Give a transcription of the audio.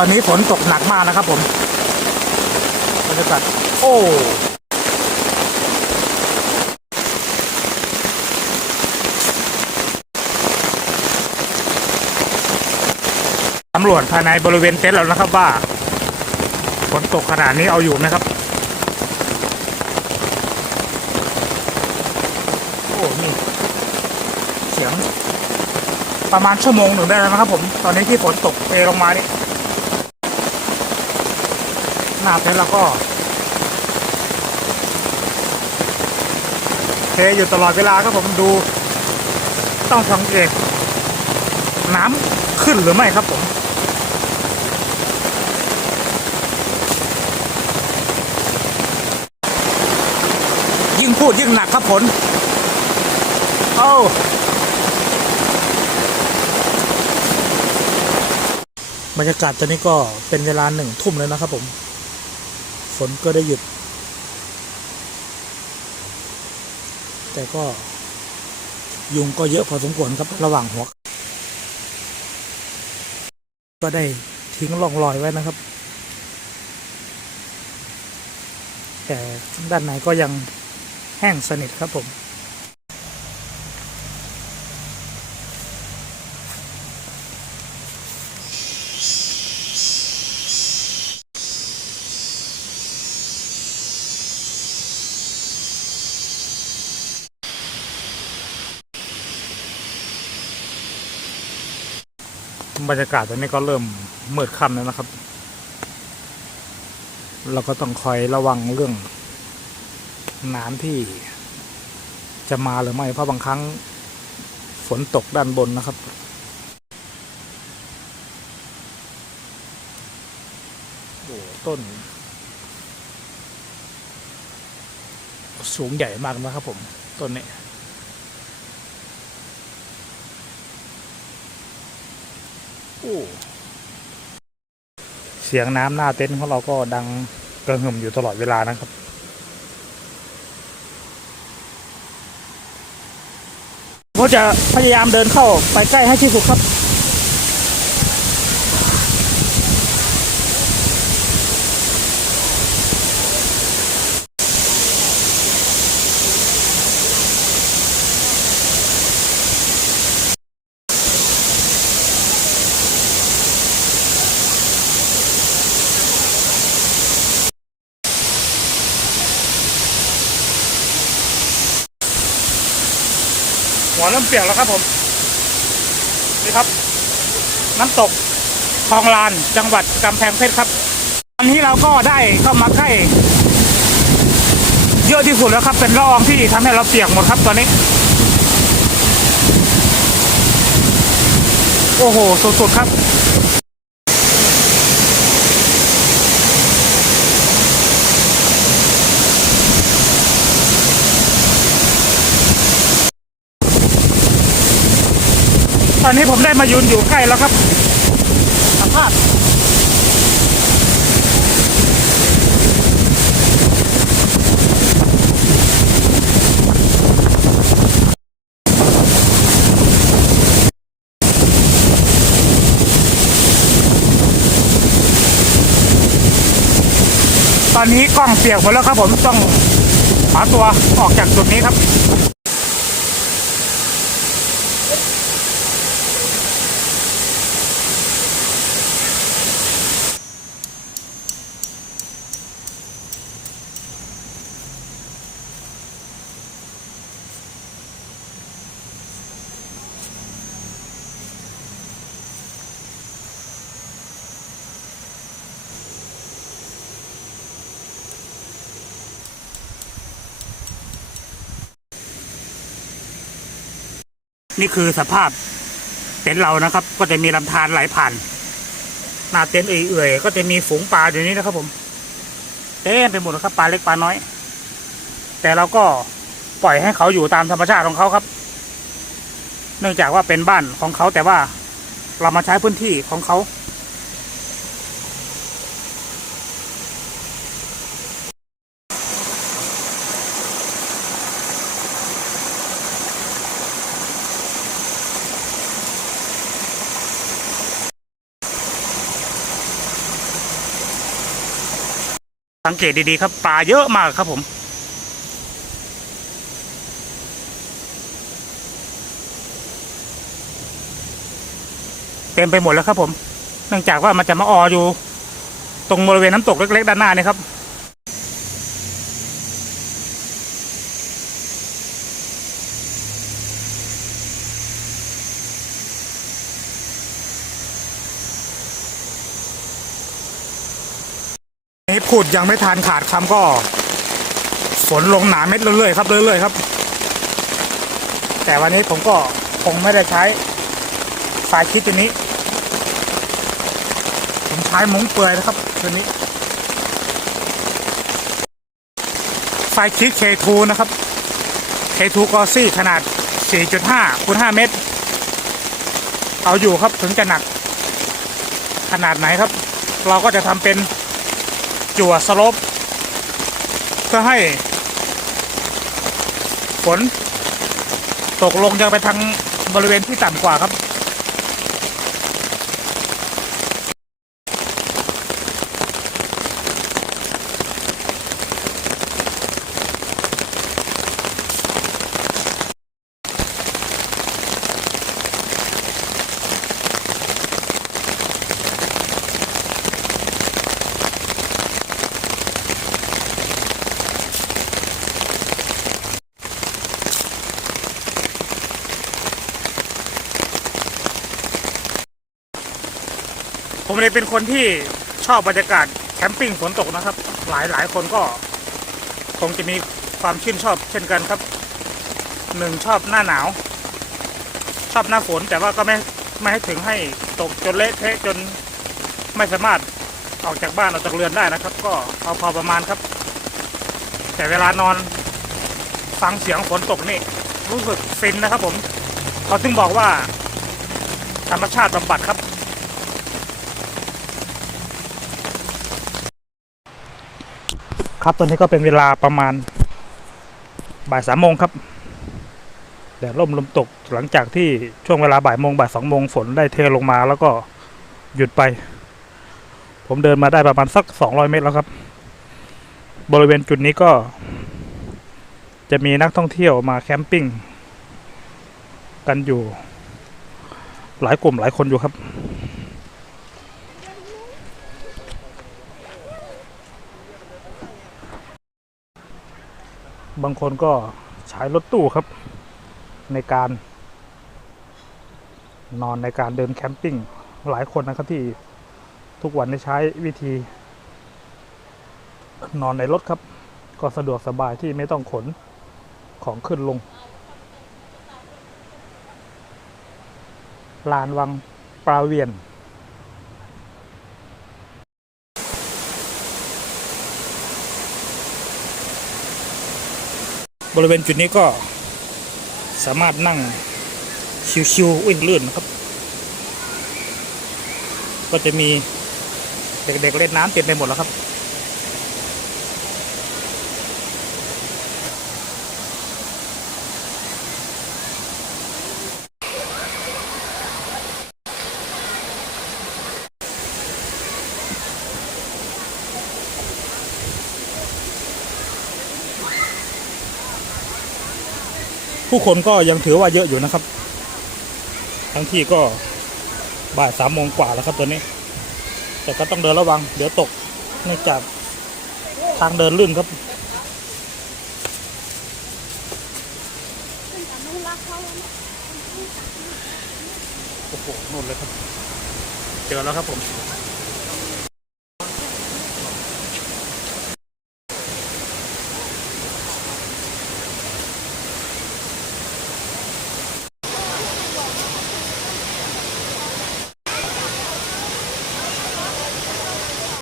ตอนนี้ฝนตกหนักมากนะครับผมบรรยากาศโอ้ตำรวจภายในบริเวณเต็นท์เรานะครับว่าฝนตกขนาดนี้เอาอยู่ไหมครับ โอ้นี่เสียงประมาณชั่วโมงหนึ่งได้แล้วนะครับผม ตอนนี้ที่ฝนตกเทลงมานี่ น้าเต็นท์เราก็เทอยู่ตลอดเวลาครับผมดู ต้องสังเกตน้ำขึ้นหรือไม่ครับผมยิ่งพูดยิ่งหนักครับผลเอ้าบรรยากาศตอนนี้ก็เป็นเวลาหนึ่งทุ่มแล้วนะครับผม ฝนก็ได้หยุด แต่ก็ยุงก็เยอะพอสมควรครับระหว่างหัว ก็ได้ทิ้งร่องรอยไว้นะครับ แต่ด้านในก็ยังแห้งสนิทครับผม บรรยากาศตอนนี้ก็เริ่มมืดค่ำแล้วนะครับ เราก็ต้องคอยระวังเรื่องน้ำที่จะมาหรือไม่เพราะบางครั้งฝนตกด้านบนนะครับ โอ้ต้น สูงใหญ่มากนะครับผม ต้นนี้ โอ้ เสียงน้ำหน้าเต็นท์ของเราก็ดังกระหึ่มอยู่ตลอดเวลานะครับ ก็จะพยายามเดินเข้าไปใกล้ให้ที่สุดครับ เริ่มเปียกแล้วครับผมนี่ครับ น้ำตกคลองลานจังหวัดกำแพงเพชรครับอันนี้เราก็ได้เข้ามาใกล้ เยอะที่สุดแล้วครับ เป็นละอองที่ทำให้เราเปียกหมดครับตอนนี้ โอ้โหสุดๆครับ อนนี้ผมได้มายืนอยู่ใกล้แล้วครับสัมภาษณ์ตอนนี้กล้องเปียกหมดแล้วครับผมต้องหาตัวออกจากจุดนี้ครับ นี่คือสภาพเต็นท์เรานะครับ ก็จะมีลำธารไหลผ่านหน้าเต็นท์เอื่อยๆก็จะมีฝูงปลาอยู่นี้นะครับ ผมเต็มไปหมดนะครับปลาเล็กปลาน้อย แต่เราก็ปล่อยให้เขาอยู่ตามธรรมชาติของเขาครับ เนื่องจากว่าเป็นบ้านของเขาแต่ว่าเรามาใช้พื้นที่ของเขา สังเกตดีๆครับปลาเยอะมากครับผมเต็มไปหมดแล้วครับผม เนื่องจากว่ามันจะมาอออยู่ ตรงบริเวณน้ำตกเล็กๆด้านหน้านี่ครับ นี่พูดยังไม่ทานขาดคำก็ ฝนลงหนาเม็ดเรื่อยๆครับเรื่อยๆครับ แต่วันนี้ผมก็คงไม่ได้ใช้สายคิดตัวนี้ ผมใช้มุ้งเปลือยนะครับตัวนี้ไฟคิด K2 นะครับ K2 กอซี่ขนาด 4.5คูณ5เมตร เอาอยู่ครับถึงจะหนัก ขนาดไหนครับ เราก็จะทำเป็น จั่วสลบเพื่อให้ฝนตกลงยังไปทางบริเวณที่ต่ำกว่าครับ เลยเป็นคนที่ชอบบรรยากาศแคมปิ้งฝนตกนะครับ หลายหลายคนก็คงจะมีความชื่นชอบเช่นกันครับหนึ่งชอบหน้าหนาว ชอบหน้าฝนแต่ว่าก็ไม่ไม่ให้ถึงให้ตกจนเละเทะจนไม่สามารถออกจากบ้านออกจากเรือนได้นะครับ ก็เอาพอประมาณครับ แต่เวลานอนฟังเสียงฝนตกนี่รู้สึกฟินนะครับผมเขาถึงบอกว่าธรรมชาติบำบัดครับ ครับตอนนี้ก็เป็นเวลาประมาณบ่ายสามโมงครับแดดร่มลมตกหลังจากที่ช่วงเวลาบ่ายโมงบ่ายสองโมงฝนได้เทลงมาแล้วก็หยุดไป ผมเดินมาได้ประมาณสักสองร้อยเมตรแล้วครับ บริเวณจุดนี้ก็ จะมีนักท่องเที่ยวมาแคมปิ้งกันอยู่ หลายกลุ่มหลายคนอยู่ครับ บางคนก็ใช้รถตู้ครับ ในการนอนในการเดินแคมปิ้งหลายคนนะครับที่ทุกวันได้ใช้วิธี นอนในรถครับ ก็สะดวกสบายที่ไม่ต้องขนของขึ้นลง ลานวังปลาเวียน บริเวณจุดนี้ก็สามารถนั่งชิวๆวิ่งลื่นนะครับ ก็จะมีเด็กๆเล่นน้ำเต็มไปหมดแล้วครับ ผู้คนก็ยังถือว่าเยอะอยู่นะครับ ทั้งที่ก็บ่ายสามโมงกว่าแล้วครับตัวนี้ แต่ก็ต้องเดินระวัง เดี๋ยวตกเนื่องจากทางเดินลื่นครับโอ้โหนู่นเลยครับ เจอแล้วครับผม